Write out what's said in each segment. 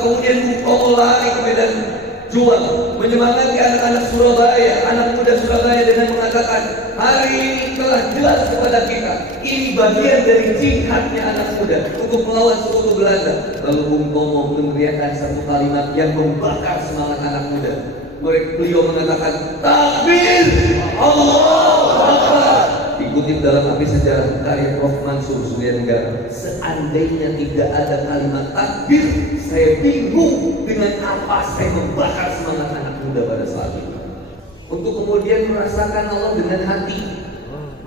kemudian Bung Tomo lari ke medan juang menyemangati anak-anak Surabaya, anak muda Surabaya dengan mengatakan, hari ini telah jelas kepada kita, ini bagian dari jihadnya anak muda untuk melawan sekutu Belanda. Lalu Bung Tomo meneriakkan satu kalimat yang membakar semangat anak muda. Beliau mengatakan, takbir, Allahu Akbar. Dikutip dalam Api Sejarah karya Prof. Mansur Suryanegara, seandainya tidak ada kalimat takbir, saya bingung dengan apa saya membakar semangat anak muda pada saat itu. Untuk kemudian merasakan Allah dengan hati,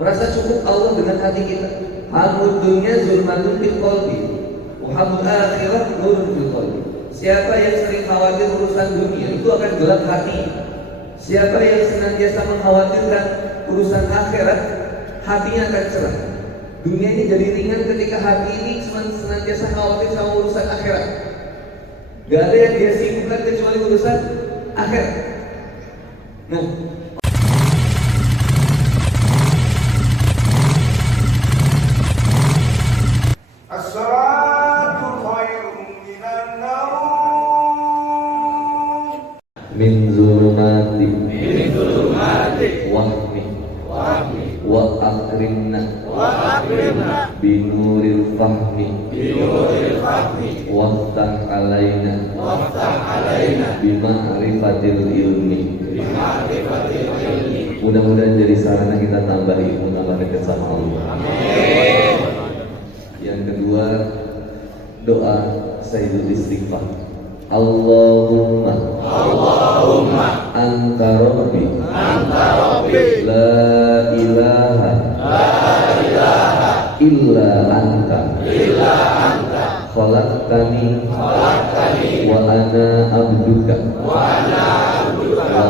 merasa cukup Allah dengan hati kita. Hamud dunya zulmatun fil qalbi, wa hamud akhirah nurun fil qalbi. Siapa yang sering khawatir urusan dunia itu akan gelap hati. Siapa yang senantiasa mengkhawatirkan urusan akhirat, hatinya akan cerah. Dunia ini jadi ringan ketika hati ini senantiasa khawatir sama urusan akhirat. Gak ada yang dia sibukkan kecuali urusan akhirat. Nah, min zulumati wahmi wa akrimna binuril fahmi waftah alaina bima'rifatil ilmi. Mudah-mudahan jadi sarana kita tambah ilmu, tambah dekat sama Allah. Amin. Yang kedua, doa Sayyidul Istighfar. Allahumma anta rabbi la ilaha illa anta khalaqtani wa ana abduka wa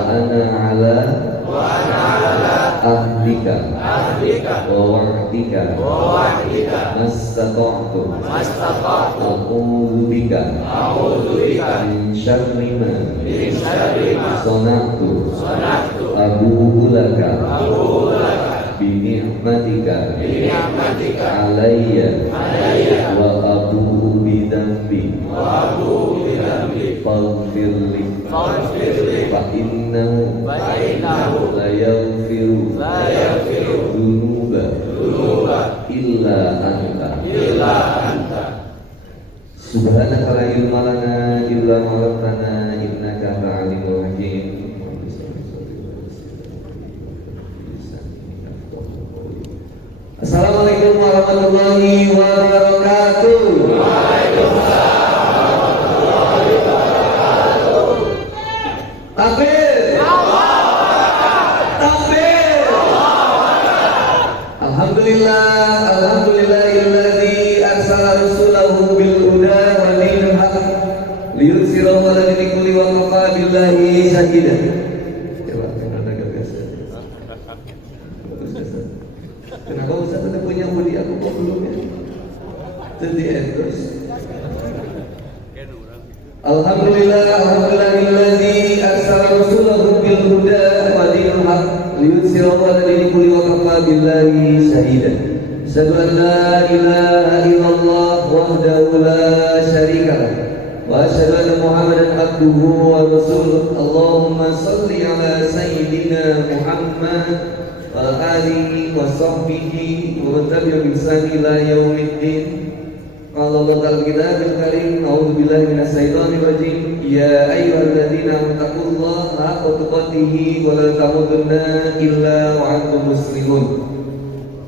ana ala ahdika wa wa'dika mastata'tu a'udzu bika min syarri ma sana'tu abu'u laka bi ni'matika alayya wa abu'u bi dhanbi faghfirli fa innahu la yaghfiru dhunuba illa anta subhanaka la ilma lana illa ma 'allamtana innaka antal alimul hakim. Assalamualaikum warahmatullahi wabarakatuh. Takbir. Takbir. Alhamdulillahilladzi arsala rasulahu bil huda wa dinil haq liyudhhirahu 'ala dini kulli wa kafa billahi shahida. Coba kenapa gagas? Kenapa Ustaz tidak punya hoodie, aku kok belum ya? Jadi terus. Alhamdulillahilladzi arsala rasulahu bil huda wa dinil haq liyudhhirahu 'ala dini kulli wa kafa billahi shahida. Asyhadu an la ilaha illallah wahdahu la syarika lah wa asyhadu anna Muhammadan abduhu wa rasuluh. Allahumma shalli ala sayyidina Muhammad wa alihi wa sahbihi wa tabi'in bi ihsan ila yaumiddin. Allah Ta'ala Kitabul Karim, a'udzu billahi minasyaitonir rajim. Ya ayyuhalladzina taqullaha haqqa tuqatih wa la tamutunna illa wa antum muslimun.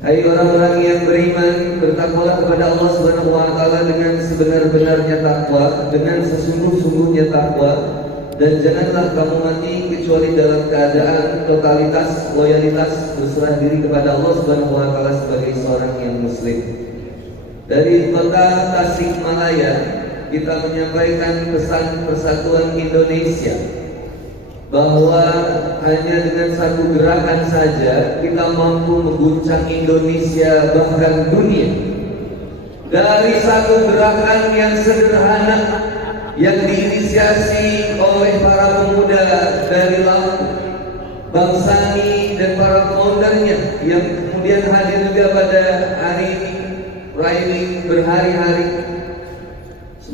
Hai orang-orang yang beriman, bertakwalah kepada Allah Subhanahu wa taala dengan sebenar-benarnya takwa, dengan sesungguh-sungguhnya takwa, dan janganlah kamu mati kecuali dalam keadaan totalitas loyalitas berserah diri kepada Allah Subhanahu wa taala sebagai seorang yang muslim. Dari kota Tasikmalaya kita menyampaikan pesan persatuan Indonesia bahwa hanya dengan satu gerakan saja kita mampu mengguncang Indonesia bahkan dunia. Dari satu gerakan yang sederhana yang diinisiasi oleh para pemuda dari Lampung, Bang Sani dan para foundernya yang kemudian hadir juga pada hari ini, riding berhari-hari.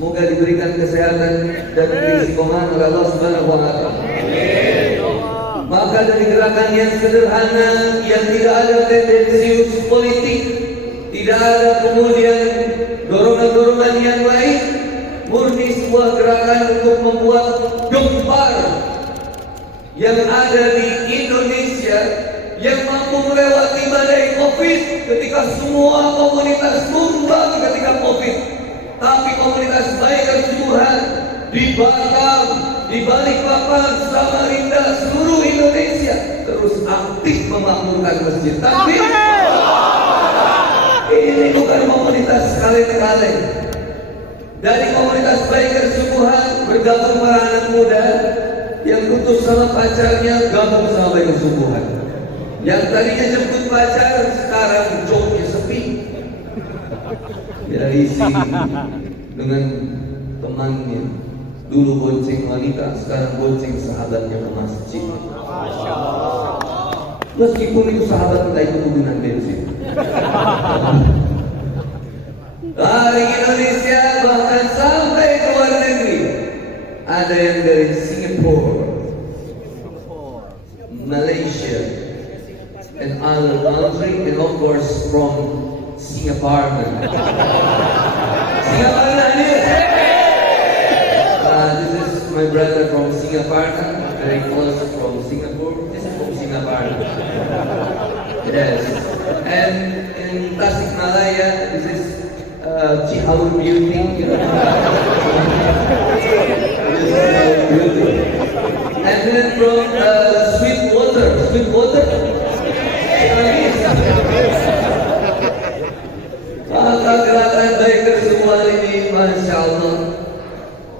Semoga diberikan kesehatan dan keistiqomahan oleh Allah Subhanahu wa Ta'ala. Maka dari gerakan yang sederhana, yang tidak ada tendensius politik, tidak ada kemudian dorongan-dorongan yang lain, murni sebuah gerakan untuk membuat gempar yang ada di Indonesia yang mampu melewati badai Covid ketika semua komunitas tumbang ketika Covid. Tapi komunitas Baikan Subuhan di Batam, di Balikpapan, Samarinda, seluruh Indonesia terus aktif memakmurkan masjid. Tapi ini bukan komunitas kaleng-kaleng. Dari komunitas Baikan Subuhan bergabung para anak muda yang putus sama pacarnya gabung sama Baikan Subuhan. Yang tadinya jemput pacar sekarang joknya sepi. Dari sini dengan temannya, dulu bonceng wanita, sekarang bonceng sahabatnya ke masjid. Meskipun itu sahabat entah itu hubungan bensin. Dari Indonesia bahkan sampai ke luar negeri, ada yang dari Singapura, Malaysia, and other country, and of course from Singapore. Singapore here. This is my brother from Singapore, very close from Singapore. This is from Singapore. Yes. And in Tasikmalaya, this is Cihaur Beauty. You know. Beauty. And then from Sweetwater. Maka gerakan Baikan Subuhan ini, Masya Allah,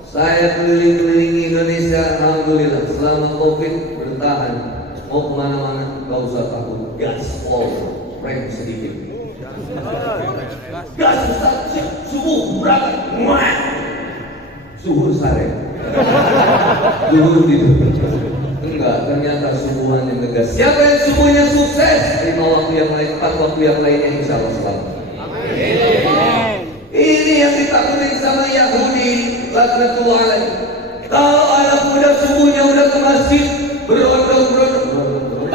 saya keliling-keliling Indonesia, alhamdulillah, selama Covid bertahan. Mau kemana-mana, gak usah takut, gaspol, rem sedikit. Gas besar, subuh berangkat, subuh sare, subuh gitu. Enggak, ternyata subuhan yang ngegas. Siapa yang subuhnya sukses? 5 waktu yang lain, 4 waktu yang lainnya insya Allah selamat. Ini yang ditakutin sama Yahudi, laknatullah alaih. Kalau anak muda subuhnya udah ke masjid, berondong-ondong.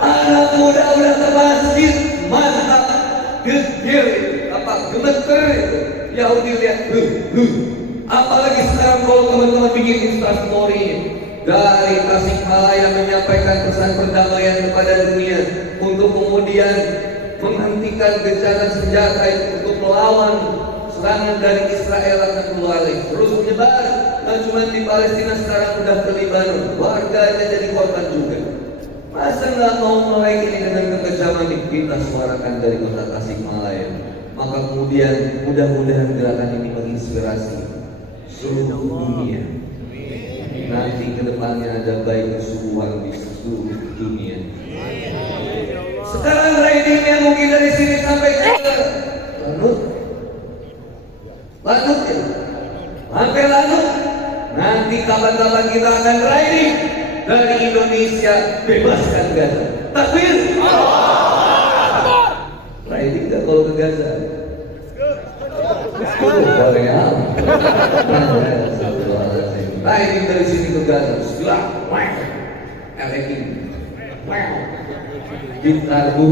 Anak muda udah ke masjid, mantap, geger, gemeter. Yahudi lihat, apalagi sekarang kalau teman-teman bikin instastory dari Tasikmalaya menyampaikan pesan perdamaian kepada dunia untuk kemudian menghentikan gencatan senjata itu untuk melawan serangan dari Israel akan kembali terus menyebar. Nah, cuma di Palestina sekarang udah ke Libanon, warganya jadi korban juga. Masa nggak mau mulai ini dengan kekejaman kita suarakan dari kota Tasikmalaya? Maka kemudian mudah-mudahan gerakan ini menginspirasi seluruh dunia. Nanti kedepannya ada Baikan Subuhan di seluruh dunia. Sekarang ridingnya mungkin dari sini sampai ke Lanut ya, sampai Lanut. Nanti kapan-kapan kita akan riding dari Indonesia, bebaskan Gaza. Takbir. Riding gak kalau ke Gaza? Boleh ya. Riding dari sini ke Gaza, bismillah, eleking, gitarbu,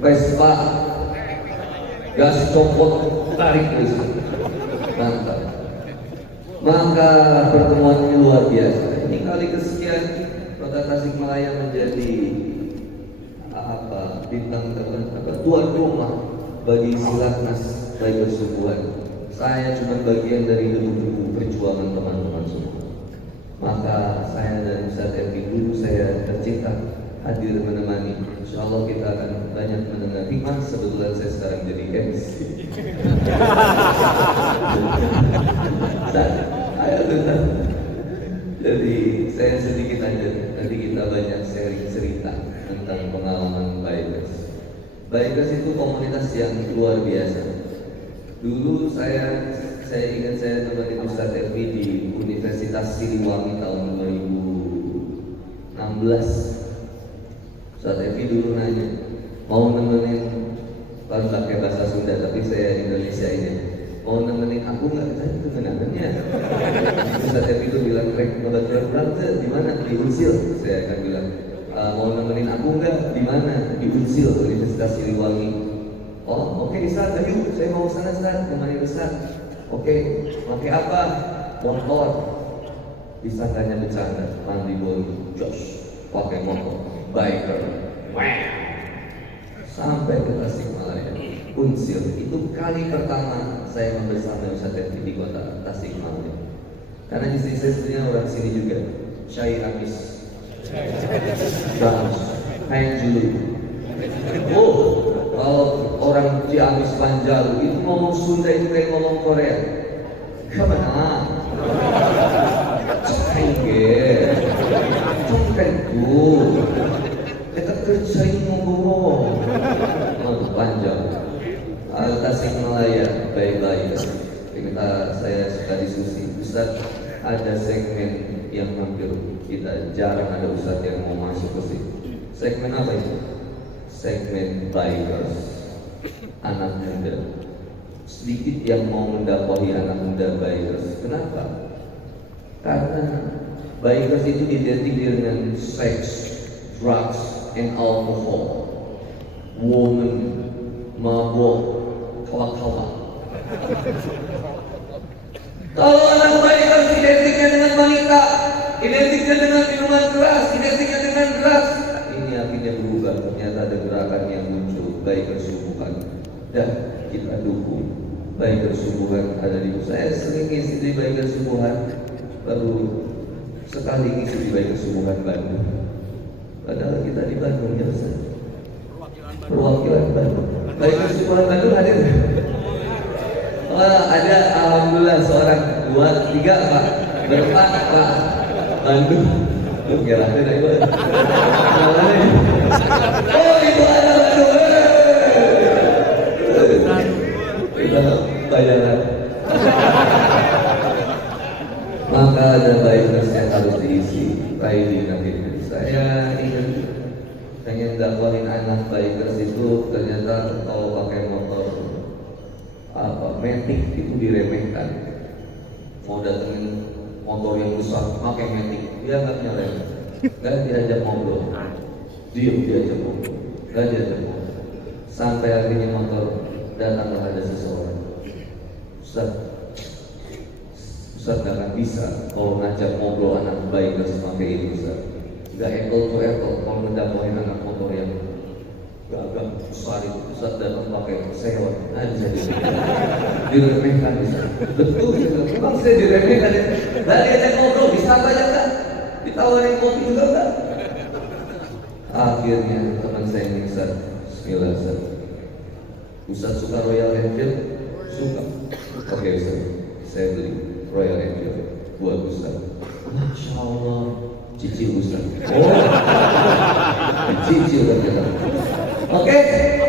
Vespa, gas copot, tarik terus, mantap. Maka pertemuan ini luar biasa. Ini kali kesekian kota Tasikmalaya menjadi bintang tuan rumah bagi Silatnas Baikan Subuhan. Saya cuma bagian dari debu-debu perjuangan teman-teman semua. Maka saya dan Ustaz Elvi dulu saya tercinta hadir menemani. Insya Allah kita akan banyak mendengar hikmah. Sebetulnya saya sekarang jadi MC. Jadi saya sedikit aja. Nanti kita banyak sharing cerita tentang pengalaman Baikers. Baikers itu komunitas yang luar biasa. Dulu saya ingat saya tempat Ustaz Elvi di Universitas Siliwangi tahun 2016. Ustaz Elvi dulu nanya, mau nemenin, kalau pakai bahasa Sunda tapi saya Indonesia ini, mau nemenin aku nggak? Saya itu kenangannya. Ustaz itu bilang, rek ngebat pulang tuh di mana? Di Unsil. Saya akan bilang, mau nemenin aku nggak? Di mana? Di Unsil, Universitas Siliwangi. Oh, oke, Ustaz, ayo, saya mau sana, Ustaz, kemana Ustaz? Oke, pakai apa? Motor. Disangkanya bercanda, mandi bolu, jos, pakai motor, biker, sampai ke Tasikmalaya, Unsil. Itu kali pertama saya bersama Ustaz Devi di kota Tasikmalaya. Karena istri saya sebenarnya orang sini juga, Syai Amis, Bagus, Hayang Julu. Oh, kalau orang Ciamis Panjalu itu ngomong Sunda itu kayak ngomong Korea. Kemana? Cengge, cengkengku, kita kerjain ngomong, panjang. Tasikmalaya, baik-baik. Saya suka diskusi. Ustaz, ada segmen yang hampir kita jarang ada Ustaz yang mau masuk ke situ. Segmen apa itu? Segmen bikers, anak muda. Sedikit yang mau mendakwahi anak muda bikers. Kenapa? Karena bikers itu identik dengan seks, drugs, and alcohol, woman, mabok, kawa-kawa. Kalau anak bikers identiknya dengan wanita, identiknya dengan minuman keras, identiknya dengan drugs, ini akhirnya berubah. Ternyata ada gerakan yang muncul, bikers subuhan, dan kita dukung. Bikers subuhan ada di saya sering ngisi di bikers subuhan, baru sekali ngisi di bikers subuhan Bandung. Padahal kita di Bandung ya Ustaz. Perwakilan Bandung. Bikers subuhan Bandung hadir. Ada alhamdulillah seorang, 2, 3 Pak, berempat Pak. Bandung. Lu kira ada dari mana? Oh itu ada Bandung. Bayangan. Maka ada bikers yang harus diisi. Baik nanti saya ingin pengen dakwahin anak bikers itu ternyata kalau pakai motor Matic itu diremehkan. Mau datengin motor yang besar pakai Matic, dia nggak nyalain, nggak diajak ngobrol, diajak ngobrol, nggak diajak ngobrol. Sampai akhirnya motor datanglah ada seseorang. Ustaz gak akan bisa kalau ngajak ngobrol anak bikers pakai itu Ustaz. Gak apple to apple kalau mendakwahin anak motor yang agak besar itu. Ustaz datang pakai sewa, bisa diremehkan Ustaz. Betul, memang saya diremehkan ya. Gak diajak ngobrol, bisa apa aja enggak? Ditawarin kopi juga enggak? Akhirnya teman saya ini Ustaz, bismillah Ustaz suka Royal Enfield? Suka. Oke Ustaz, saya beli Royal Enfield buat Ustaz. Masya Allah, cicil Ustaz. Oh, cicil ternyata. Oke,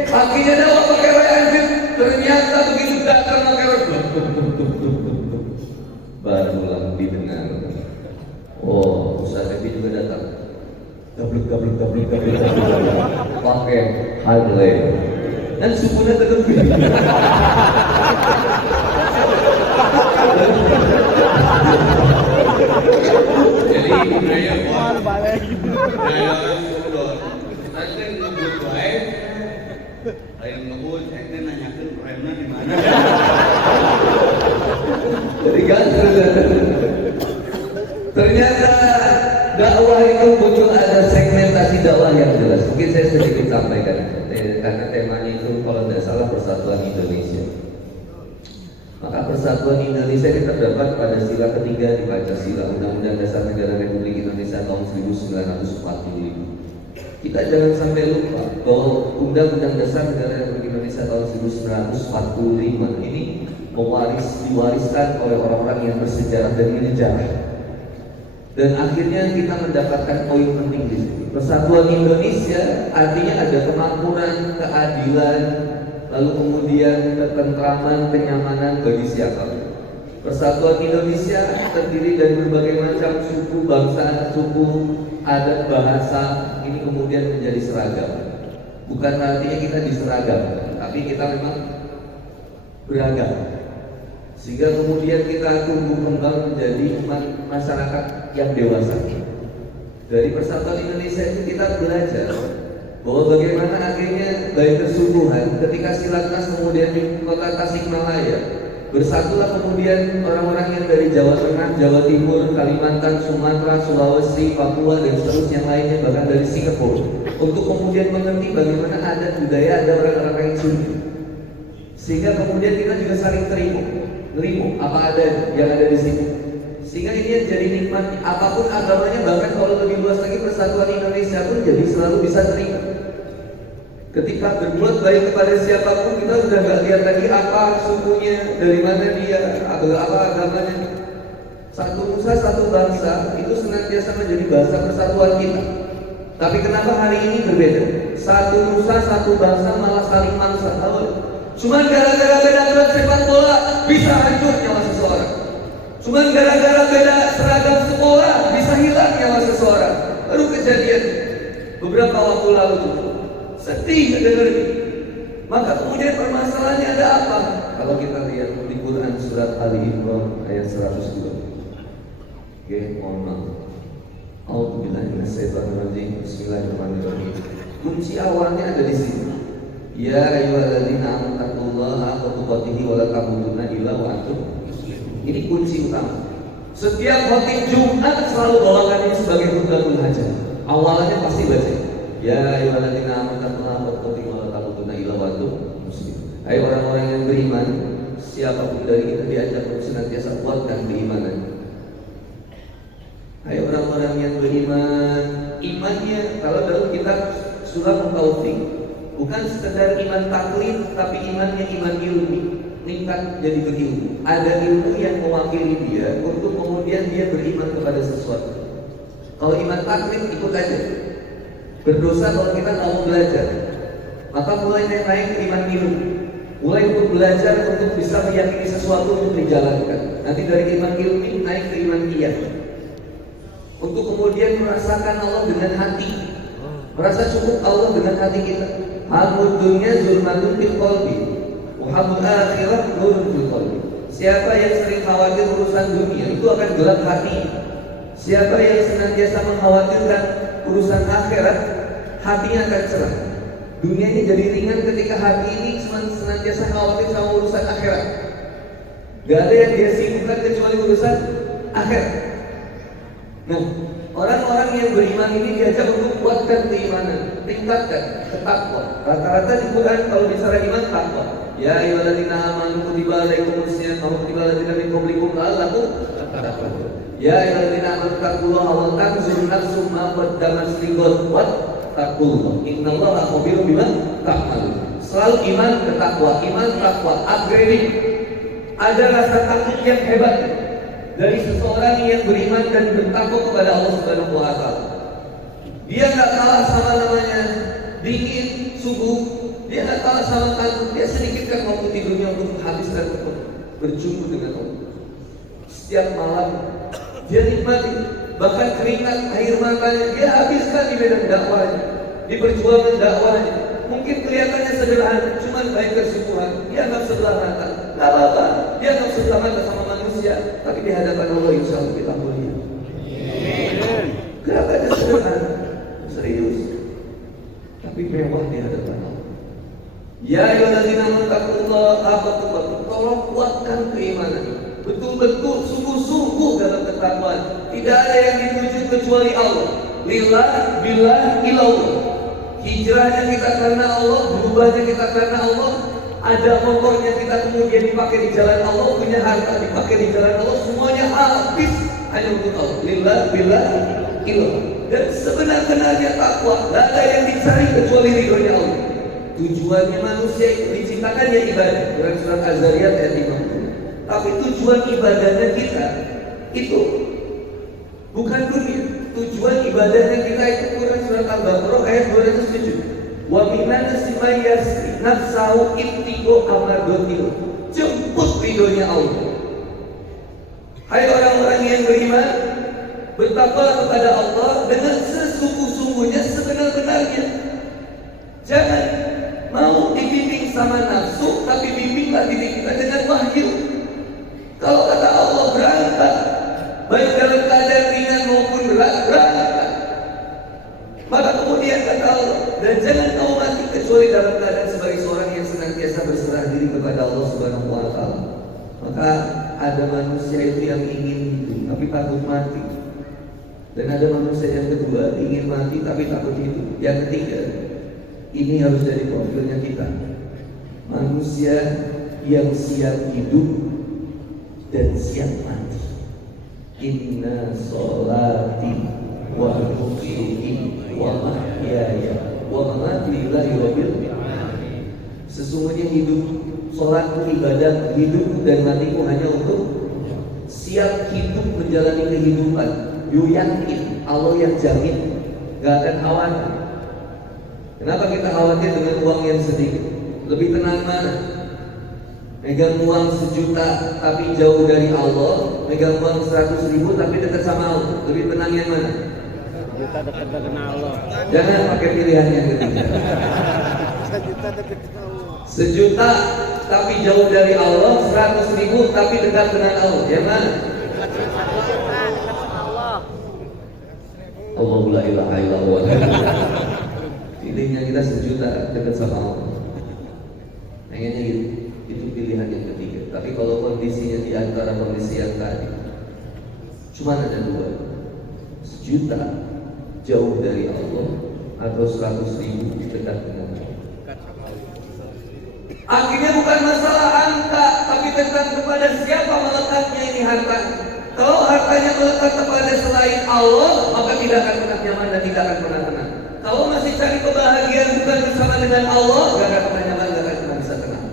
akhirnya dapat pakai Royal Enfield. Ternyata begitu datang pakai Royal Enfield, barulah didengar. Oh, Ustaz Evi juga datang. Gablek. Pakai Harley. Dan sukunya tetap jadi budaya nanti ngebut baik lain ngebut nanti nanyakan remnya di mana jadi ternyata dakwah itu muncul ada segmentasi dakwah yang jelas. Mungkin saya sedikit sampaikan karena temanya itu kalau tidak salah persatuan Indonesia. Maka persatuan Indonesia itu terdapat pada sila ketiga di Pancasila, Undang-Undang Dasar Negara Republik Indonesia tahun 1945. Kita jangan sampai lupa bahwa Undang-Undang Dasar Negara Republik Indonesia tahun 1945 ini diwariskan oleh orang-orang yang bersejarah dan bersejarah. Dan akhirnya kita mendapatkan poin penting di sini. Persatuan Indonesia artinya ada kemakmuran, keadilan, lalu kemudian ketentraman, kenyamanan bagi siapa. Persatuan Indonesia terdiri dari berbagai macam suku, bangsa, suku, adat, bahasa. Ini kemudian menjadi seragam. Bukan artinya kita diseragam, tapi kita memang beragam. Sehingga kemudian kita tumbuh kembang menjadi masyarakat yang dewasa. Dari Persatuan Indonesia itu kita belajar bahwa bagaimana akhirnya baik kesubuhan ketika Silatnas kemudian di kota Tasikmalaya, bersatulah kemudian orang-orang yang dari Jawa Tengah, Jawa Timur, Kalimantan, Sumatera, Sulawesi, Papua dan seterusnya lainnya, bahkan dari Singapura, untuk kemudian mengerti bagaimana adat budaya ada orang-orang yang suci. Sehingga kemudian kita juga saling terima apa ada yang ada di sini. Sehingga ini jadi nikmat. Apapun agamanya, bahkan kalau lebih luas lagi Persatuan Indonesia pun jadi selalu bisa terima. Ketika berbuat baik kepada siapapun, kita sudah nggak lihat lagi apa sukunya, dari mana dia, apa agamanya. Satu nusa satu bangsa itu senantiasa menjadi bahasa persatuan kita. Tapi kenapa hari ini berbeda? Satu nusa satu bangsa malah saling mangsa. Cuman gara-gara beda klub sepak bola bisa hancur nyawa seseorang. Cuman gara-gara beda seragam sekolah bisa hilang nyawa seseorang. Baru kejadian beberapa waktu lalu. Sedih dengar ini. Maka kemudian permasalahannya ada apa? Kalau kita lihat di Quran surat Ali Imran ayat 102. Oke, mohon maaf. A'udzubillahi minasyaitonir rajim. Bismillahirrahmanirrahim. Kunci awalnya ada di sini. Ya ayyuhalladzina amanu taqullaha haqqa tuqatih wa la tamutunna illa wa antum muslimun. Ini kunci utama. Setiap khotib Jumat selalu bawakan ini sebagai khutbatul hajat. Awalnya pasti baca ya ayyuhalladzina amanu taqullaha haqqa tuqatih wa la tamutunna illa wa antum muslimun. Hai orang-orang yang beriman, siapapun dari kita diajak untuk senantiasa kuatkan keimanan. Hai orang-orang yang beriman, imannya kalau dalam kitab surah Taufik bukan sekedar iman taklid, tapi imannya iman ilmi, meningkat jadi berilmu. Ada ilmu yang mewakili dia untuk kemudian dia beriman kepada sesuatu. Kalau iman taklid ikut aja, berdosa kalau kita nggak mau belajar. Maka mulai naik ke iman ilmu, mulai untuk belajar untuk bisa meyakini sesuatu untuk dijalankan. Nanti dari iman ilmi naik ke iman iyah, untuk kemudian merasakan Allah dengan hati, merasa cukup Allah dengan hati kita. Hamud dunya zulmatun fil qalbi wa hamud akhirah nurun fil qalbi. Siapa yang sering khawatir urusan dunia itu akan gelap hati. Siapa yang senantiasa mengkhawatirkan urusan akhirat, hatinya akan cerah. Dunia ini jadi ringan ketika hati ini senantiasa khawatir sama urusan akhirat. Gak ada yang dia sibukkan kecuali urusan akhirat. Nah, orang-orang yang beriman ini diajak untuk kuatkan keimanan, tingkatkan takwa. Rata-rata di Quran kalau bicara iman takwa. Ya ayyuhalladzina amanu kutiba alaikumus syiyam kama kutiba alal ladzina min qablikum la'allakum tattaqun. Ya ayyuhalladzina amanu taqullaha wa tanzur nafsum ma qaddamat lighad wa taqullaha innallaha khabirun bima ta'malun. Selalu iman ke takwa, iman takwa, upgrading. Ada rasa takut yang hebat dari seseorang yang beriman dan bertakwa kepada Allah Subhanahu wa taala. Dia enggak kalah sama namanya dingin, subuh. Dia enggak kalah sama takut. Dia sedikitkan waktu tidurnya untuk menghabiskan berjumpa dengan Allah. Setiap malam dia nikmati, bahkan keringat air matanya dia habiskan di medan dakwahnya, di perjuangan dakwahnya. Mungkin kelihatannya sederhana, cuman baik kesukuhan. Dia anggap sebelah mata, nggak apa-apa. Dia anggap sebelah mata sama manusia, tapi di hadapan Allah insya Allah kita mulia. Kelihatannya sederhana, serius, tapi mewah di hadapan Allah. Ya ayyuhalladzina amanu taqullaha haqqa tuqatih. Tolong kuatkan keimanan. Betul-betul sungguh-sungguh dalam ketakwaan. Tidak ada yang dituju kecuali Allah. Lillah billah ilallah. Hijrahnya kita karena Allah, berubahnya kita karena Allah. Ada motornya kita kemudian dipakai di jalan Allah, punya harta dipakai di jalan Allah, semuanya habis hanya untuk Allah. Lillah billah ilallah. Dan sebenar-benarnya takwa, tidak ada yang dicari kecuali ridhonya Allah. Tujuannya manusia itu diciptakan ya ibadah. Dalam surat Az-Zariyat ayat 50. Tapi tujuan ibadahnya kita itu bukan dunia. Tujuan ibadahnya kita itu Quran surat Al-Baqarah ayat 207. Wa minan nasi yasri nafsahu ittiqo amadotil. Jemput ridhonya Allah. Hai orang-orang yang beriman, bertakwa kepada Allah dengan sesungguh-sungguhnya, sebenar-benarnya. Jangan sama nafsu, tapi bimbinglah diri kita dengan wahyu. Kalau kata Allah berangkat, baik dalam keadaan ringan maupun berat, berangkat. Maka kemudian kata Allah, dan jangan kau mati kecuali dalam keadaan sebagai seorang yang senantiasa berserah diri kepada Allah Subhanahu wa Ta'ala. Maka ada manusia itu yang ingin hidup tapi takut mati, dan ada manusia yang kedua ingin mati tapi takut hidup. Yang ketiga, ini harus jadi profilnya kita, manusia yang siap hidup dan siap mati. Inna sholati wa nusuki wa mahyaya wa mamati lillahi rabbil alamin. Sesungguhnya hidup, sholatku ibadah, hidup dan matiku hanya untuk siap hidup menjalani kehidupan. You yakin, Allah yang jamin, gak akan khawatir. Kenapa kita khawatir dengan uang yang sedikit? Lebih tenang mana? Megang uang 1 juta tapi jauh dari Allah, megang uang 100.000 tapi dekat sama Allah. Lebih tenang yang mana? Kita dekat dengan Allah. Jangan pakai pilihan yang ketiga. 1 juta tapi jauh dari Allah, 100.000 tapi dekat dengan Allah. Yang mana? Allahu la ilaha illallah. Pilihnya kita 1 juta dekat sama Allah. Pengennya gitu. Itu pilihan yang ketiga. Tapi kalau kondisinya di antara kondisi yang tadi, cuma ada 2, 1 juta jauh dari Allah atau 100.000 dekat dengan Allah. Akhirnya bukan masalah angka, tapi tentang kepada siapa meletaknya ini harta. Kalau hartanya melekat kepada selain Allah, maka tidak akan pernah nyaman dan tidak akan pernah tenang. Kalau masih cari kebahagiaan bukan bersama dengan Allah, gak akan pernah nyaman, gak akan pernah bisa tenang.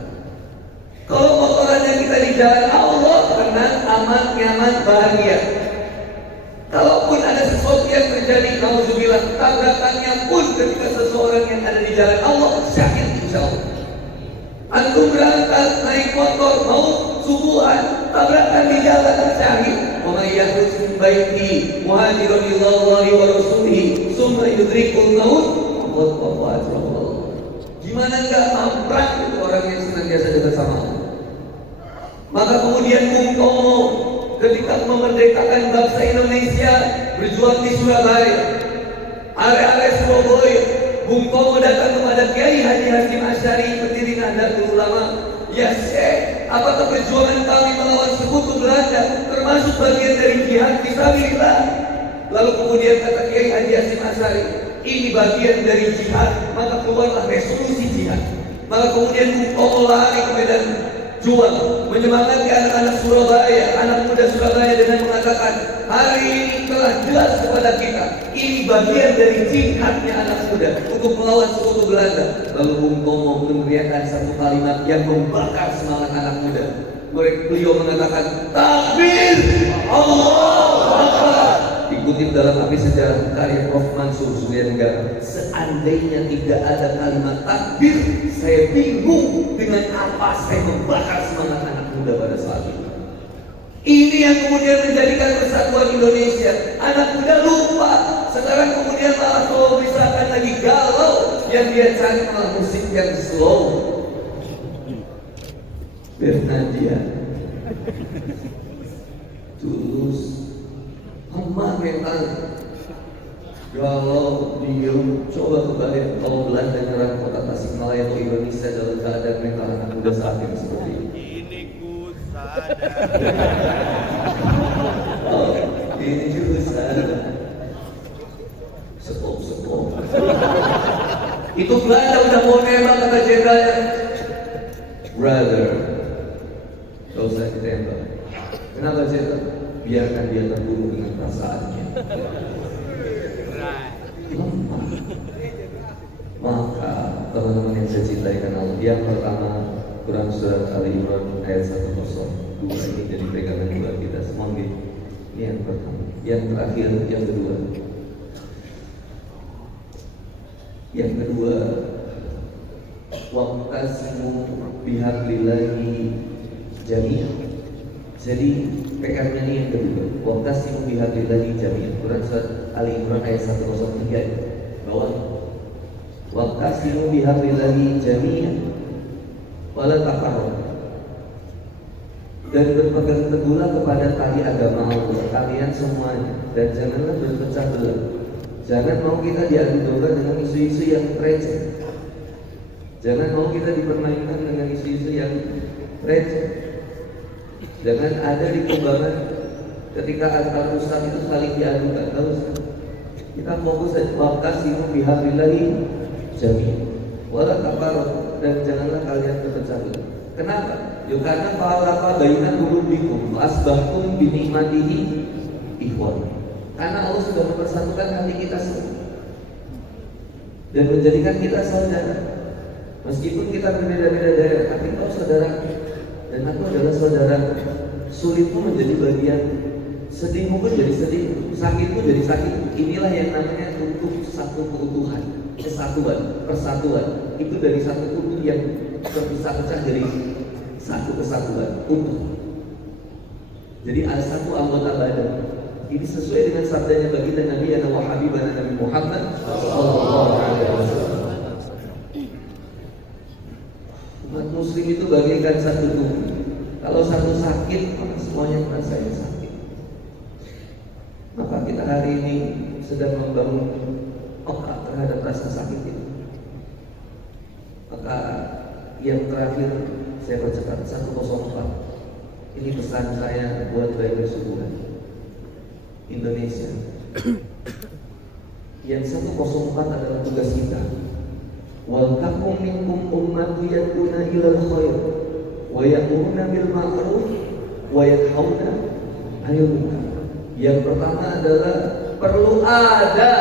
Kalau motorannya kita di jalan Allah, tenang, aman, nyaman, bahagia. Kalaupun ada sesuatu yang terjadi, nauzubillah, tabrakannya pun ketika seseorang yang ada di jalan Allah, syahid insya Allah. Antum berangkat naik motor mau subuhan, tabrakan di jalan, syahid. Wa may yakhruj min baiti muhajiran ila Allahi wa rasulihi summa yudrikul maut faqad wafa ajruhu. Gimana enggak mamprang itu orang yang senantiasa dekat sama Allah. Maka kemudian Bung Tomo ketika memerdekakan bangsa Indonesia berjuang di Surabaya, area-area Surabaya, Bung Tomo datang kepada Kiai Haji Hasyim Asy'ari, pendiri Nahdlatul Ulama. Ya Syekh, apakah perjuangan kami melawan sekutu Belanda termasuk bagian dari jihad fisabilillah? Lalu kemudian kata Kiai Haji Hasyim Asy'ari, ini bagian dari jihad, maka keluarlah resolusi jihad. Maka kemudian Bung Tomo lari ke medan juang, menyemangati anak-anak Surabaya, anak muda Surabaya dengan mengatakan, hari ini telah jelas kepada kita, ini bagian dari jihadnya anak muda untuk melawan sekutu Belanda. Lalu Bung Tomo meneriakkan satu kalimat yang membakar semangat anak muda. Beliau mengatakan, takbir, Allahu Akbar. Dikutip dalam Api Sejarah karya Prof. Mansur Suryanegara, seandainya tidak ada kalimat takbir, saya bingung dengan apa saya membakar semangat anak muda pada saat itu. Ini yang kemudian menjadikan persatuan Indonesia. Anak muda lupa. Sekarang kemudian malah kalau misalkan lagi galau, yang dia cari malah musik yang slow. Bernadya, Tulus, lemah mental. Kalau diem, coba kembali kalau Belanda nyerang kota Tasikmalaya atau Indonesia dalam keadaan mental anak muda saat ini seperti ini. Ini ku sadar. Oh, ini juga sadar. Stop. Itu Belanda udah mau nembak kata jenderalnya. Brother, gak usah ditembak. Kenapa jenderal? Biarkan dia terbunuh dengan perasaannya. Maka teman-teman yang saya cintai karena Allah, yang pertama Quran surat Ali Imran ayat 102 ini jadi pegangan buat kita semua. Ini yang pertama. Yang terakhir, yang kedua, waqtasimu bihablillahi jami'an. Jadi PR-nya ini yang kedua, waqtasimu bihablillahi jami'an. Quran surat Ali Imran ayat 103 bawah. Waqtasimu bihablillahi jami'an wala tafarraqu, dan berpegang teguhlah kepada tali agama Allah kalian semuanya, dan janganlah berpecah belah. Jangan mau kita diadu domba dengan isu-isu yang receh. Jangan mau kita dipermainkan dengan isu-isu yang receh. Jangan ada di kumbangan ketika antar ustaz itu saling diadukan. Tahu? Kita fokus saja waqasimu bihablillahi jami'an wala tafarraqu, dan janganlah kalian berpecah belah. Kenapa? Ya karena fa'alafa baina qulubikum wa asbahtum bi ni'matihi ikhwan. Karena Allah sudah mempersatukan hati kita semua dan menjadikan kita saudara. Meskipun kita berbeda-beda daerah, tapi kau saudara dan aku adalah saudara. Sulitmu menjadi bagian, sedihmu pun jadi sedih, sakitmu jadi sakit. Inilah yang namanya untuk satu keutuhan, kesatuan, persatuan. Itu dari satu tubuh yang terpisah pecah jadi satu kesatuan utuh. Jadi ada satu anggota badan. Ini sesuai dengan sabdanya baginda Nabi wa habibana Nabi Muhammad sallallahu alaihi wasallam. Umat muslim itu bagaikan satu tubuh. Kalau satu sakit, maka semuanya merasakan sakit. Maka kita hari ini sedang membangun peka terhadap rasa sakit itu. Maka yang terakhir saya percepat 104. Ini pesan saya buat bayi bersubuhan Indonesia. Yang 104 adalah tugas kita. Wal takum minkum ummatu yad'una ilal khair wa ya'muruna bil ma'ruf wa yanhauna 'anil munkar. Yang pertama adalah perlu ada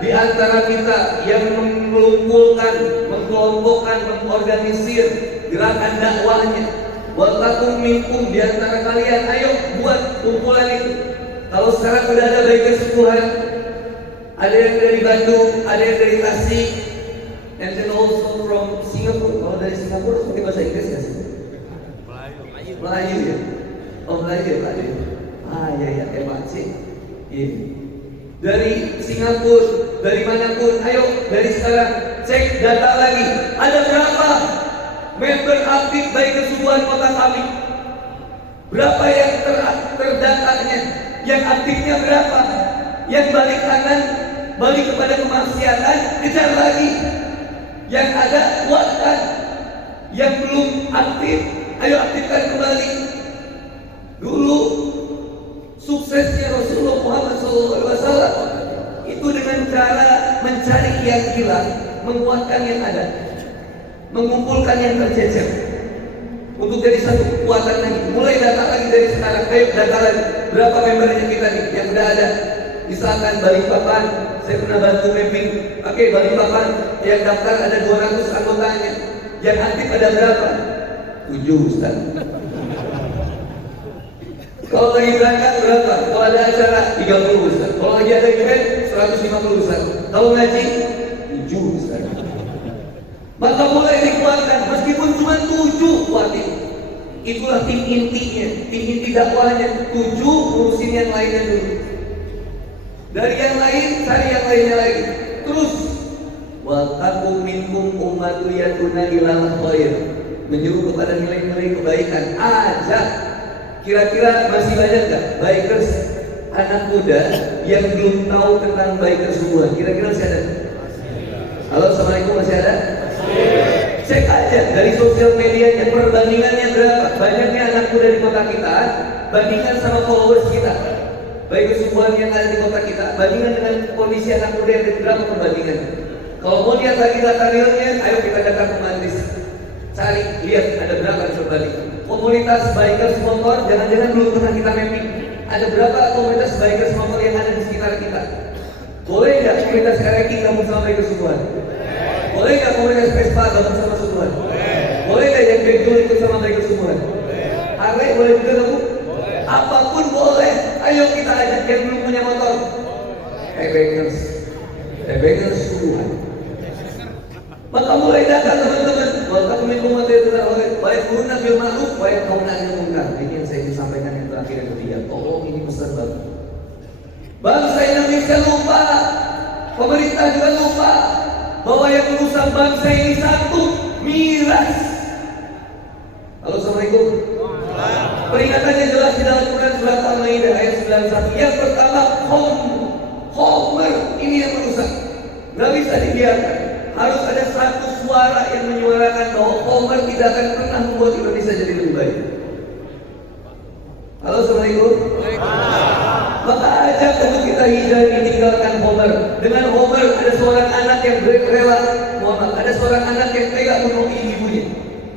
di antara kita yang mengumpulkan, mengkelompokkan, mengorganisir gerakan dakwahnya. Wal takum minkum, di antara kalian, ayo buat kumpulan itu. Kalau sekarang sudah ada bayi kesubuhan, ada yang dari Bandung, ada yang dari Tasik, and then also from Singapore. Kalau dari Singapura pakai bahasa Inggris nggak sih? Melayu ya? Oh Melayu. Ya, hebat sih. Yeah. Dari Singapura, dari manapun, ayo dari sekarang cek data lagi. Ada berapa member aktif bayi kesubuhan kota kami? Berapa yang terdatanya? Yang aktifnya berapa? Yang balik kanan, balik kepada kemaksiatan, kejar lagi. Yang ada kuatkan. Yang belum aktif, ayo aktifkan kembali. Dulu suksesnya Rasulullah Muhammad SAW itu dengan cara mencari yang hilang, menguatkan yang ada, mengumpulkan yang tercecer untuk jadi satu kekuatan lagi. Mulai data lagi dari sekarang, ayo data lagi. Berapa membernya kita nih yang udah ada? Misalkan Balikpapan, saya pernah bantu mapping. Oke, Balikpapan yang daftar ada 200 anggotanya. Yang aktif ada berapa? 7 Ustaz. Kalau lagi berangkat berapa? Kalau ada acara 30 Ustaz. Kalau lagi ada event 150 Ustaz. Kalau ngaji 7 Ustaz. Maka mulai dikuatkan, meskipun cuma 7 kuatin. Itulah tim intinya, tim inti dakwahnya. 7 urusin yang lainnya dulu. Dari yang lain cari yang lainnya lagi. Terus wa takum minkum ummatu yad'una ilal khair, menyuruh kepada nilai-nilai kebaikan. Ajak. Kira-kira masih banyak nggak bikers anak muda yang belum tahu tentang bikers semua? Kira-kira masih ada? Halo, assalamualaikum, masih ada? Cek aja dari sosial medianya perbandingannya berapa banyaknya anak muda di kota kita bandingkan sama followers kita. Baik kesubuhan yang ada di kota kita bandingkan dengan kondisi anak muda yang ada, berapa perbandingan? Kalau mau lihat lagi data realnya, ayo kita datang ke Madrid, cari lihat ada berapa perbandingan. Komunitas bikers motor jangan-jangan belum pernah kita mapping. Ada berapa komunitas bikers motor yang ada di sekitar kita? Boleh nggak komunitas kareking gabung sama bikers kesubuhan? Boleh nggak komunitas Vespa gabung sama kesubuhan? Boleh nggak yang betul ikut sama bikers kesubuhan? Harley boleh juga gabung? Apapun boleh. Ayo kita ajak yang belum punya motor. Bikers kesubuhan. Maka mulai datang teman-teman. Walaupun minum mati itu baik guna bil ma'ruf, baik kauna anil munkar. Ini yang saya disampaikan yang terakhir yang ketiga. Tolong ini pesan banget. Bangsa Indonesia lupa, pemerintah juga lupa bahwa yang urusan bangsa ini satu, miras. Halo, Assalamualaikum. Peringatannya jelas di dalam Quran surat Al-Maidah ayat 91. Yang pertama, Homer ini yang merusak. Gak bisa dibiarkan. Harus ada satu suara yang menyuarakan bahwa Homer tidak akan pernah membuat Indonesia jadi lebih baik. Halo, Assalamualaikum. Maka ajak untuk kita hijrah meninggalkan Homer. Dengan Homer ada seorang anak yang rela, ada seorang anak yang tega bunuh ibunya.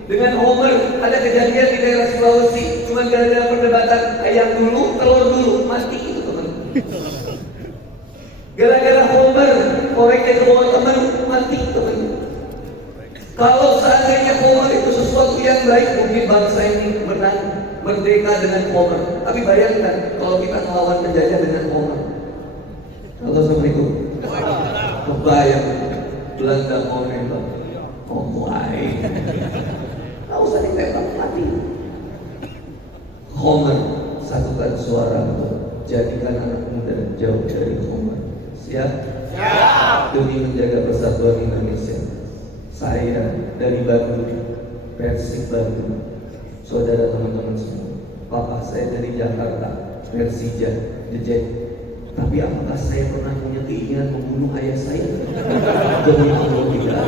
Dengan Homer ada kejadian di daerah Sulawesi, cuma gara-gara perdebatan ayam dulu, telur dulu, mati itu teman. Gara-gara Homer koreknya ke bawah teman, mati teman. Kalau seandainya Homer itu sesuatu yang baik, mungkin bangsa ini menang merdeka dengan Homer. Tapi bayangkan kalau kita melawan penjajah dengan Homer. Halo, Assalamualaikum. Kebayang Belanda mau nembak, Homer. Nggak usah ditembak, mati. Homer, satukan suara untuk jadikan anak muda jauh dari Homer. Siap? Siap. Demi menjaga persatuan Indonesia, saya dari Bandung, Persib Bandung, saudara teman-teman semua. Papa saya dari Jakarta, Persija, The Jet. Tapi apakah saya pernah punya keinginan membunuh ayah saya? Demi Allah tidak.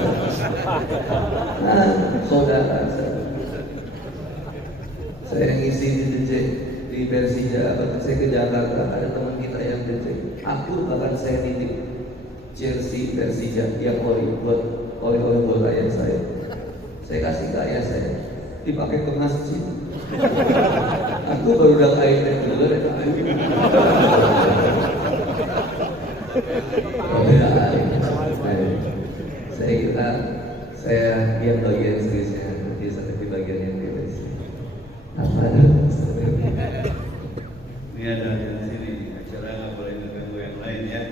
Nah, saudara saya ngisi di The Jet, di Persija. Bahkan saya ke Jakarta, ada teman kita yang The Jet. Aku bahkan saya nitip jersey Persija yang oleh-oleh buat ayah saya. Saya kasih ke ayah saya, dipakai ke masjid. Aku baru udah kain dulu deh. Saya kira saya diam bagian seriusnya, dia sampai di bagian yang bebas. Apa ada? Ini ada di sini acara nggak boleh mengganggu yang lain ya.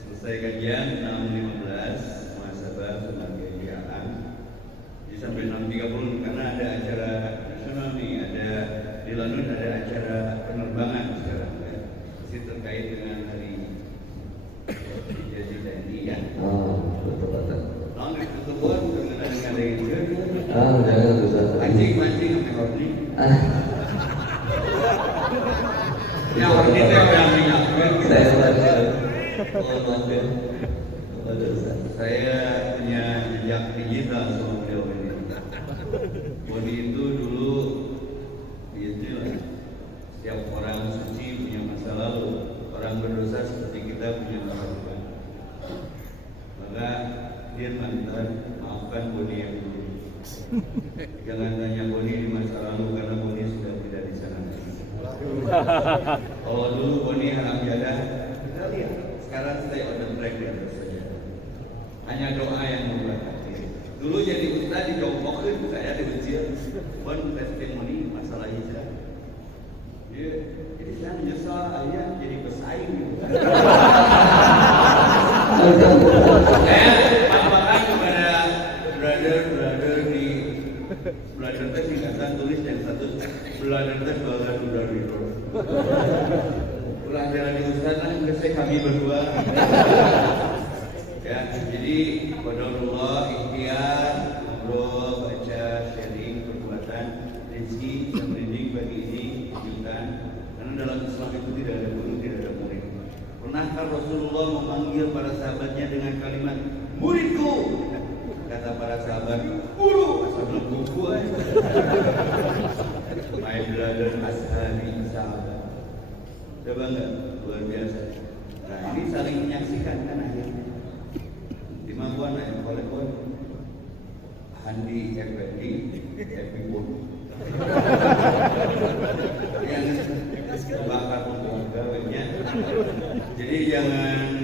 Selesai kajian 6.15 muhasabah pembagian. Jadi sampai 6.30 karena ada acara nasional nih, ada di London ada acara penerbangan sekarang ya. Masih terkait dengan hari jadi TNI ya. Oh, betul-betul. Lalu ketemuan dengan ini. Jangan dosa. Mancing sampai Horni. Ya Horni itu yang minyak. Saya baca. Oh, maaf ya. Dosa. Saya punya jejak digital sama beliau ini. Bodi itu dulu gitu lah. Setiap orang suci punya masa lalu. Orang berdosa seperti kita punya masa depan. Maka dia mantan maafkan Bodi yang dulu. Jangan tanya Bodi di masa lalu karena Bodi sudah tidak di sana lagi. Kalau dulu Bodi haram jadah, kita lihat. Sekarang stay on the track ya saja. Hanya doa yang memberkati. Dulu jadi ustaz dijongkokin, saya dibenci. Bukan testimoni masalah hijrah. Jadi saya menyesal ayah jadi pesaing. Saya maafkan kepada brother di brother teh singkatan tulis yang satu brother teh balas dari itu. Ulah jalan di ustaz lah, saya kami berdua. Ya, jadi qadarullah ikhtiar, ngobrol, baca, sharing, perbuatan, rezeki, dan branding bagi ini kejutan. Karena dalam Islam itu tidak ada guru, tidak ada murid. Pernahkah Rasulullah memanggil para sahabatnya dengan kalimat muridku? Kata para sahabat, guru, asal belum buku aja. My brother ashabi sahabat. Coba enggak? Luar biasa. Nah ini saling menyaksikan kan akhirnya. Dimampuan yang kolektor Handi Effendi Happy Pun yang bakar pegawainya. Jadi jangan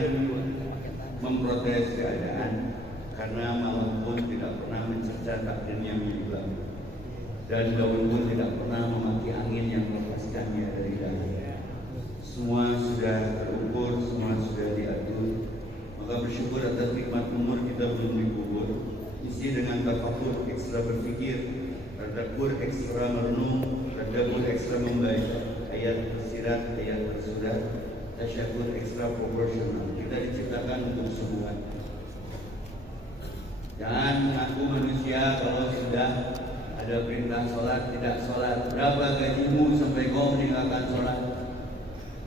memprotes keadaan karena malam pun tidak pernah mencerca takdirnya menghilang dan daun pun tidak pernah memaki angin yang melepaskannya dari dalam. Semua sudah terukur, semua sudah diatur. Maka bersyukur atas nikmat umur kita belum dikubur. Isi dengan tafakur, ekstra berpikir, tadabbur, ekstra merenung, tadabbur, ekstra membaca ayat tersirat, ayat tersurat, tasyakur, ekstra proporsional. Kita diciptakan untuk semua. Jangan mengaku manusia kalau sudah ada perintah sholat, tidak sholat. Berapa gajimu sampai kau meninggalkan sholat?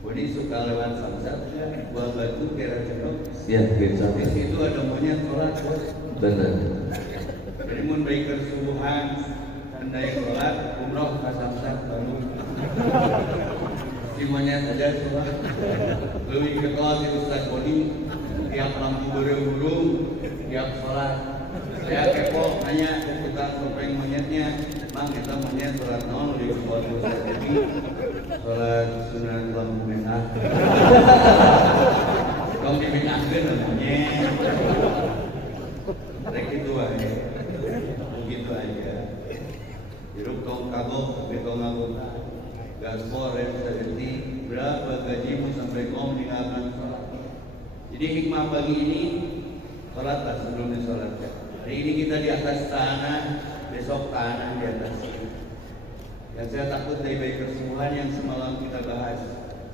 Bodi suka lewat samsat, buah batu kira cendok. Ya, gitu. Di situ ada monyet sholat. Benar. Jadi mun baik kesubuhan, tandai sholat, umroh ke samsat baru. Si monyet aja sholat. Lebih ke kelas itu Ustaz Bodi, tiap lampu burung-burung, tiap sholat. Saya kepo nanya ke tukang topeng monyetnya, Bang kita monyet sholat naon di bawah Ustaz Bodi? Sholat sunat lampu merah. Kamu dibinahkeun monyet. Rek itu aja. Begitu aja. Hidup tong kagok tapi tong anggota. Gaspol representasi berapa gajimu sampai kau meninggalkan sholat. Jadi hikmah pagi ini sholatlah sebelum disolatkan. Hari ini kita di atas tanah, besok tanah di atas. Yang saya takut dari baik kesembuhan yang semalam kita bahas.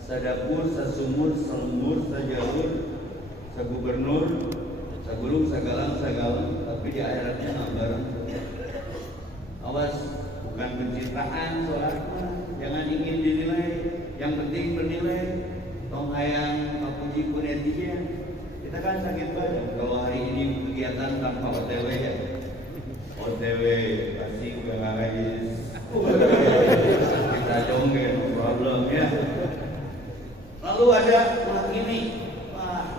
Sadapur, sesumur, selumur, sejalur, segubernur, segulung, segalang, tapi di akhiratnya nggak bareng. Awas, bukan pencitraan sholat. Jangan ingin dinilai, yang penting bernilai. Tong hayang kapuji ku netizen. Kita kan sakit badan kalau hari ini kegiatan tanpa OTW ya. OTW pasti udah nggak lagi. Kita jonggeng problem ya. Lalu ada ini,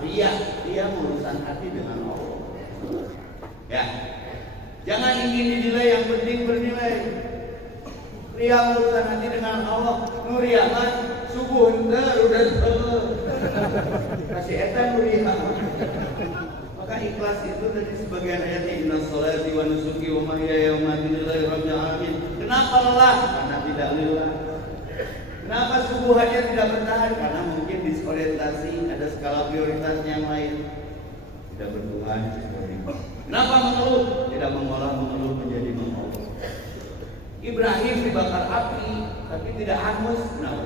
dia urusan hati dengan Allah. Ya, jangan ingin dinilai, yang penting bernilai. Ria urusan hati dengan Allah, nuriaman subuh enter udah kasih etan nuria. Maka ikhlas itu dari sebagian ayatnya inna sholati wa nusuki wa mahyaya wa mamati lillahi rabbil alamin. Kenapa lelah? Karena tidak lelah. Kenapa subuhannya tidak bertahan? Karena mungkin disorientasi, ada skala prioritasnya yang lain. Tidak bertuhan. Kenapa mengeluh? Tidak mengeluh menjadi mengeluh. Ibrahim dibakar api, tapi tidak hangus. Kenapa?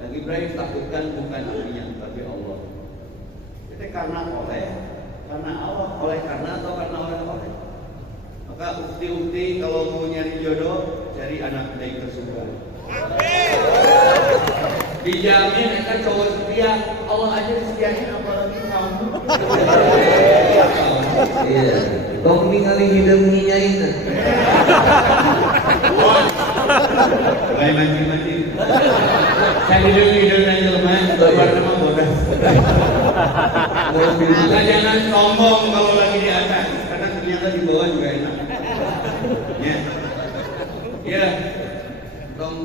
Yang Ibrahim takutkan bukan apinya, tapi Allah. Itu karena Allah, karena atau karena oleh. Maka ukti-ukti kalau mau nyari jodoh, cari anak baik kesukaan. Dijamin akan cowok setia, Allah aja disediain apalagi kamu. Iya. Kau ningali hideung nyiain. Lain mancing-mancing. Saya hideung aja lemah, lebar nama bodas. Maka jangan sombong kalau lagi di atas, karena ternyata di bawah juga enak. Ya, tong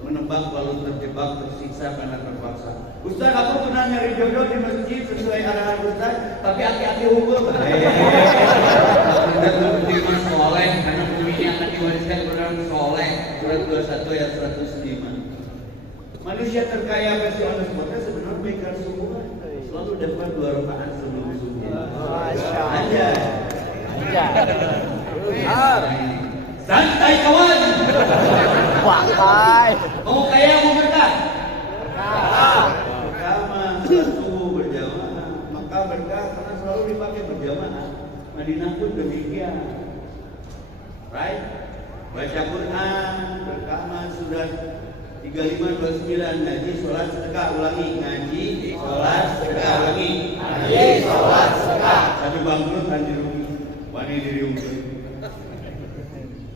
menebak lalu terjebak, tersiksa karena terpaksa. Ustaz, aku pernah nyari jodoh di masjid sesuai arahan Ustaz, tapi hati-hati hukum. Anda berterima soleh karena bumi yang akan diwariskan kepada soleh. Surat 21 ayat 105. Manusia terkaya versi Allah SWT sebenarnya baik subuh selalu dapat 2 rakaat sebelum subuh. Aja. Santai kawan. Pakai. Mau kaya mau berkah? Berkah mah subuh berjamaah. Maka berkah karena selalu dipakai berjamaah. Madinah pun demikian. Right? Baca Quran, berkah mah sudah 3529 ngaji sholat sedekah ulangi ngaji sholat sedekah ulangi ngaji sholat sedekah satu bangkrut anjir rugi wani diri unggul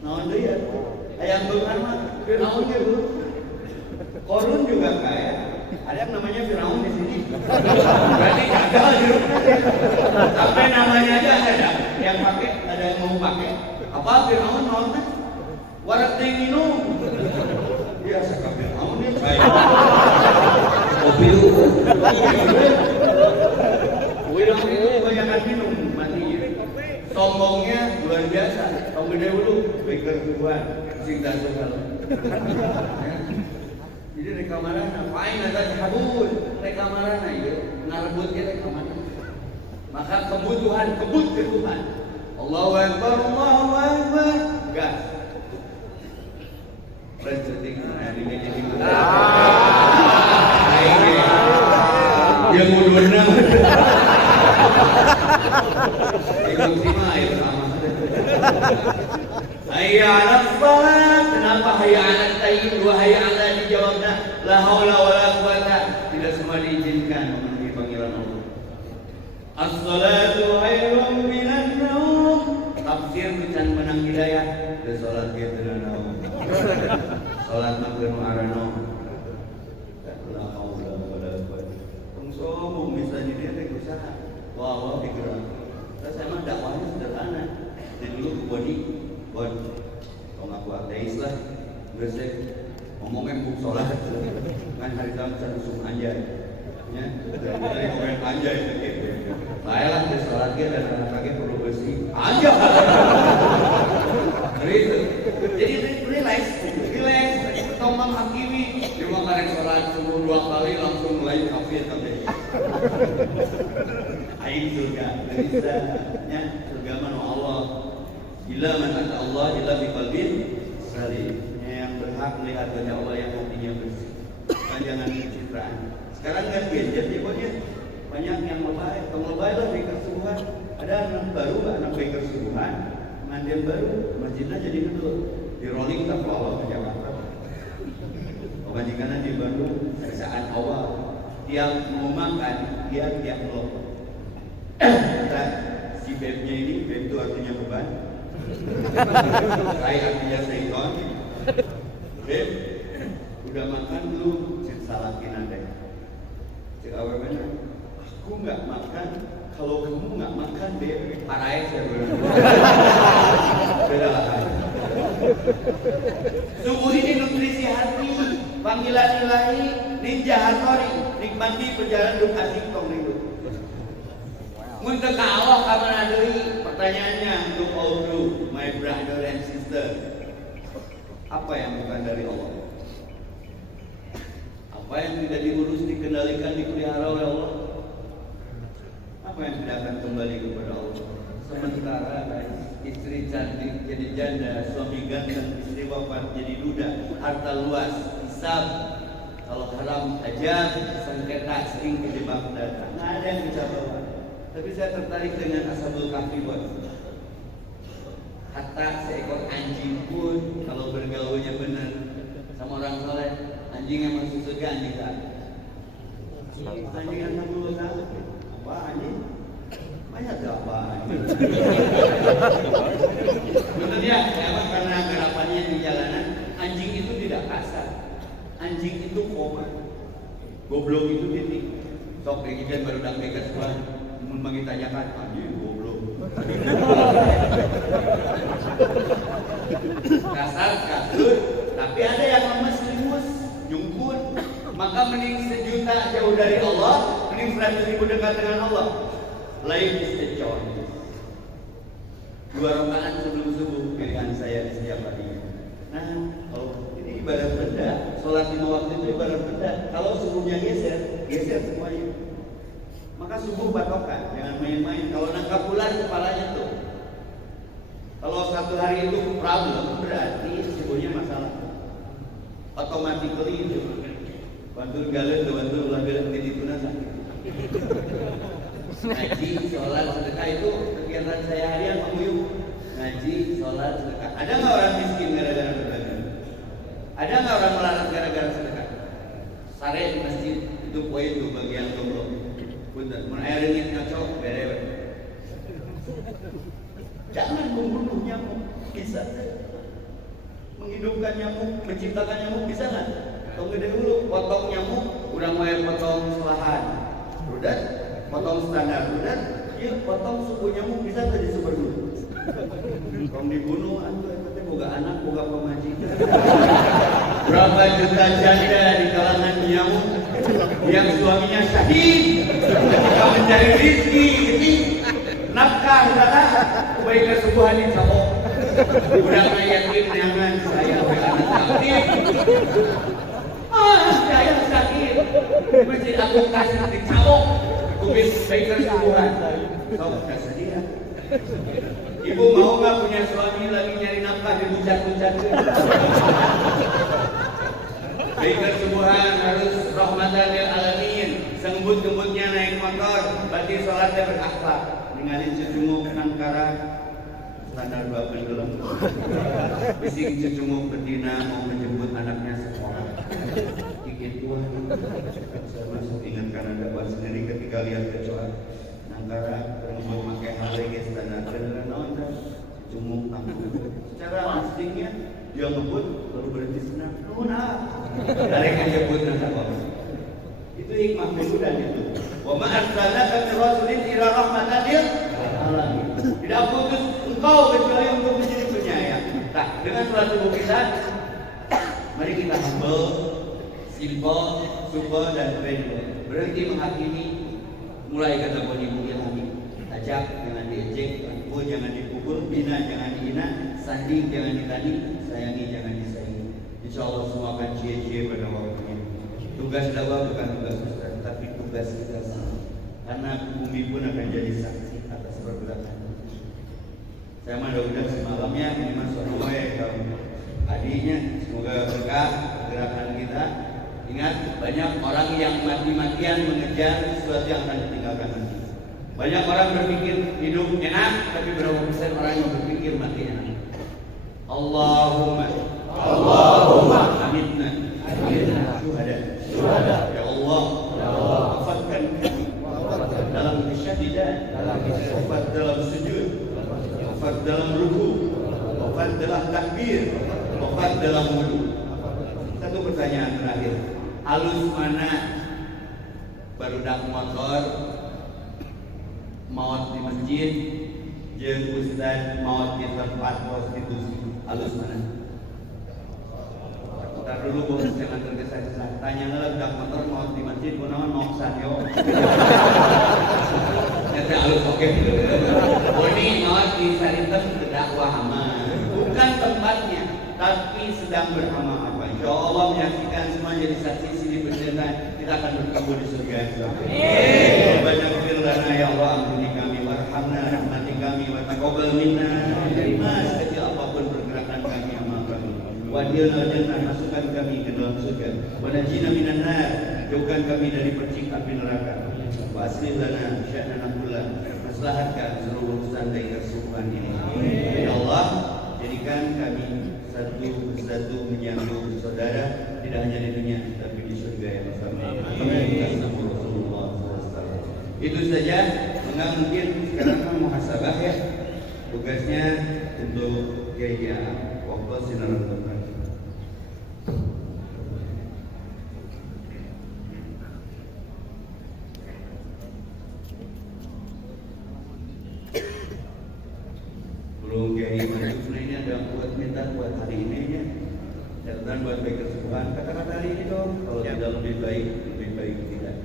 naon deui ya hayang beungan mah Firaun ge dulu Korun juga kaya ada yang namanya Firaun di sini berarti gagal hidupnya sampai namanya aja ada yang pakai ada yang mau pakai apa Firaun naon teh warak teh minum dia sekapir naon nih baik kopi lu banyakan minum mati sombongnya luar biasa tong gede dulu pikir Tuhan cinta sosial jadi reka marana paling ada habun reka marana ieu ngarebut ge reka marana maka kebutuhan kebut ke Tuhan Allahu Akbar gas presenting hari ini dia mudurna ekonomi mah air sama Hayya 'alas shalah. Kenapa hayya 'alat tayyin wa hayya 'ala dijawabna la haula wala quwata? Tidak semua diizinkan memenuhi panggilan Allah. As-salatu khairun minan naum. Tafsir bukan menang hidayah. Geus salat ge teu naon. Salat mah kudu arano. La haula wala quwata. Sombong misalnya dia teh usaha. Wah digerak. Terus emang dakwahnya sederhana. Jadi dulu ke body, kalau ngaku ateis lah, bersih ngomongnya buk sholat, kan hari tahun bisa langsung anjay, ya, dari ngomongin anjay, baiklah di sholat dia dan anak lagi perlu bersih, anjay, jadi relax, atau menghakimi, cuma karena sholat subuh 2 kali langsung mulai kafir kabeh. Aing surga, bisa, ya, surga mana Allah. Ila man ata Allah ila bi qalbin salim. Yang berhak melihat wajah Allah yang hatinya bersih. Kan jangan pencitraan. Sekarang kan gadget ya pokoknya banyak yang lebay. Kalau lebay lah biker subuhan. Ada anak baru, anak biker subuhan, pengantin baru, masjidnya jadi gedung. Di rolling tak awal ke Jakarta. Kebanyakan di Bandung, saat awal tiap mau makan dia tiap melopot. Kata si bebnya ini, beb itu artinya beban. Saya artinya syaitan. Beb, udah makan belum? Cik salakin ada. Cik awal benar. Aku nggak makan. Kalau kamu nggak makan, beb, parahin saya belum. Beda lah. Subuh ini nutrisi hati, panggilan ilahi, ninja hatori, nikmati perjalanan hidup asik tong hidup. Untuk Allah kamana deui? Pertanyaannya untuk all you, my brother and sister. Apa yang bukan dari Allah? Apa yang tidak diurus, dikendalikan, dipelihara oleh Allah? Apa yang tidak akan kembali kepada Allah? Sementara istri cantik jadi janda, suami ganteng, istri wafat jadi duda, harta luas, hisab, kalau haram hajam, sengketa sering kejebak datang. Nggak ada yang bisa bawa. Tapi saya tertarik dengan Ashabul Kahfi, hatta seekor anjing pun kalau bergaulnya benar sama orang soleh, anjing yang masuk surga anjing tak. Anjing yang 60 tahun, apa anjing? Banyak tak apa anjing? Betul ya, karena gerapannya di jalanan, anjing itu tidak kasar, anjing itu koma, goblok itu titik. Sok dikikan baru dak bekas semua. Mengin tanyakan anjing goblok. Kasar kasur, tapi ada yang lemes limus, nyungkun. Maka mending 1.000.000 jauh dari Allah, mending 100.000 dekat dengan Allah. Lain istijor. 2 rakaat sebelum subuh pilihan saya setiap hari. Nah, kalau ini ibarat benda, sholat 5 waktu itu ibarat benda. Kalau subuhnya geser semuanya. Maka subuh patokan, jangan main-main. Kalau nangkap bulan kepalanya tuh. Kalau 1 hari itu problem, berarti subuhnya masalah. Automatically itu. Bantul galet, bantul ulah galet di tuna sakit. Ngaji, sholat, sedekah itu kegiatan saya harian penguyup. Ngaji, sholat, sedekah. Ada nggak orang miskin gara-gara berdagang? Ada nggak orang melarat gara-gara sedekah? Sare di masjid itu poin tuh bagian goblok. Punten, mun aya reungit ngaco bere. Jangan membunuh nyamuk, bisa. Menghidupkan nyamuk, menciptakan nyamuk bisa nggak? Tunggu dulu, potong nyamuk, udah mulai potong selahan, udah, potong standar, udah, iya potong suku nyamuk bisa nggak di sumber dulu? Kalau dibunuh, itu boga anak, boga pemajikan. Berapa juta janda di kalangan nyamuk yang suaminya syahid, ketika mencari rezeki, nafkah, kebaikan subuhan insya Allah. Udah yakin dengan saya anak sakit. Saya sakit. Mesti aku kasih dicabok. Kubis kebaikan subuhan. Sok kasih dia. Ibu mau nggak punya suami lagi nyari nafkah di puncak-puncak? Kebaikan subuhan harus rahmatan lil alamin. Sengembut-gembutnya naik motor, berarti sholatnya berakhlak. Ninggalin sejumuk nangkara standar bapak dalam bising cucunguk betina mau menjemput anaknya sekolah dikit Tuhan. Saya masuk ingat karena dapat sendiri ketika lihat kecoa nangkara terus pakai hal lagi standar naon cucunguk tanggung secara instingnya dia ngebut lalu berhenti senang dari kejebut nangkara bapak itu hikmah kemudian itu wa ma arsalnaka min rasulin ila rahmatan lil alamin. Tidak putus engkau kecuali untuk menjadi penyayang. Nah, dengan sholat subuh kita, mari kita humble, simple, super dan friendly. Berhenti menghakimi, mulai kata boni ilhami. Ajak, jangan diejek, rangkul, jangan dipukul, bina, jangan dihina, sanding, jangan ditanding, sayangi, jangan disayangi. Insya Allah semua akan cie-cie pada waktunya. Tugas dakwah bukan tugas ustaz, tapi tugas kita semua. Karena bumi pun akan jadi saksi atas perbuatan. Saya mudah-mudahan semalamnya ini masuk noe kalau adiknya semoga berkah pergerakan kita. Ingat banyak orang yang mati-matian mengejar sesuatu yang akan ditinggalkan nanti. Banyak orang berpikir hidup enak, tapi berapa persen orang yang berpikir mati enak? Allahumma amitna syuhada ya Allah wafatkan kami dalam kesyahidaan, wafat dalam sujud, wafat dalam ruku, wafat dalam takbir, wafat dalam wudu. Satu pertanyaan terakhir, halus mana barudak motor maut di masjid jeung ustaz maut di tempat prostitusi, halus mana? Ntar dulu bos, jangan tergesa-gesa. Tanya ngelag motor maut di masjid, kunaon mau sanyo. Nanti halus oke. Ini maut di Saritem dakwah aman. Bukan tempatnya, tapi sedang beramal apa. Insya Allah menyaksikan semua jadi saksi sini bercerita. Kita akan bertemu di surga. Banyak firlana ya Allah, ampuni kami, warhamna, rahmati kami, wa taqabbal minna. Mas kecil apapun pergerakan kami, amal kami. Wadilna jannah, masukkan kami ke dalam surga. Wa najina minan nar, jauhkan kami dari percik api neraka. Wa aslih lana sya'nana kullah, maslahatkan seluruh urusan dari kesubuhan ini. Ya Allah, jadikan kami satu persatu menyambung saudara tidak hanya di dunia tapi di surga yang sama. Amin. Rasulullah SAW. Itu saja. Enggak mungkin sekarang kan muhasabah ya. Tugasnya untuk ya waktu sinar Tuhan. Belum kiai maju ini ada buat minta buat hari ini ya. Catatan buat baik kesembuhan. Kata-kata hari ini dong. Kalau tidak lebih baik tidak.